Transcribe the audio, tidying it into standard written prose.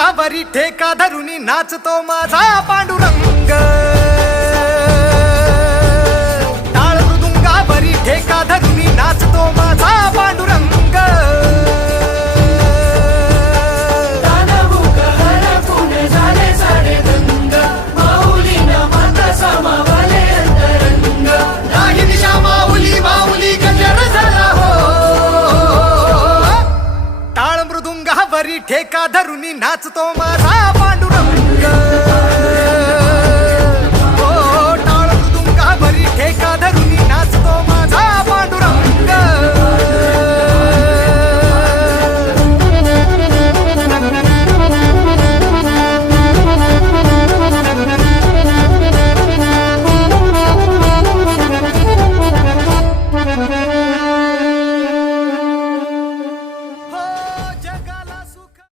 मृदुंगावरी ठेका धरुनी नाचतो माझा पांडुरंग। टाळ मृदुंगावरी ठेका धरुनी नाचतो माझा पांडुरंग। ठेका धरुनी नाचतो माझा पांडुरंग।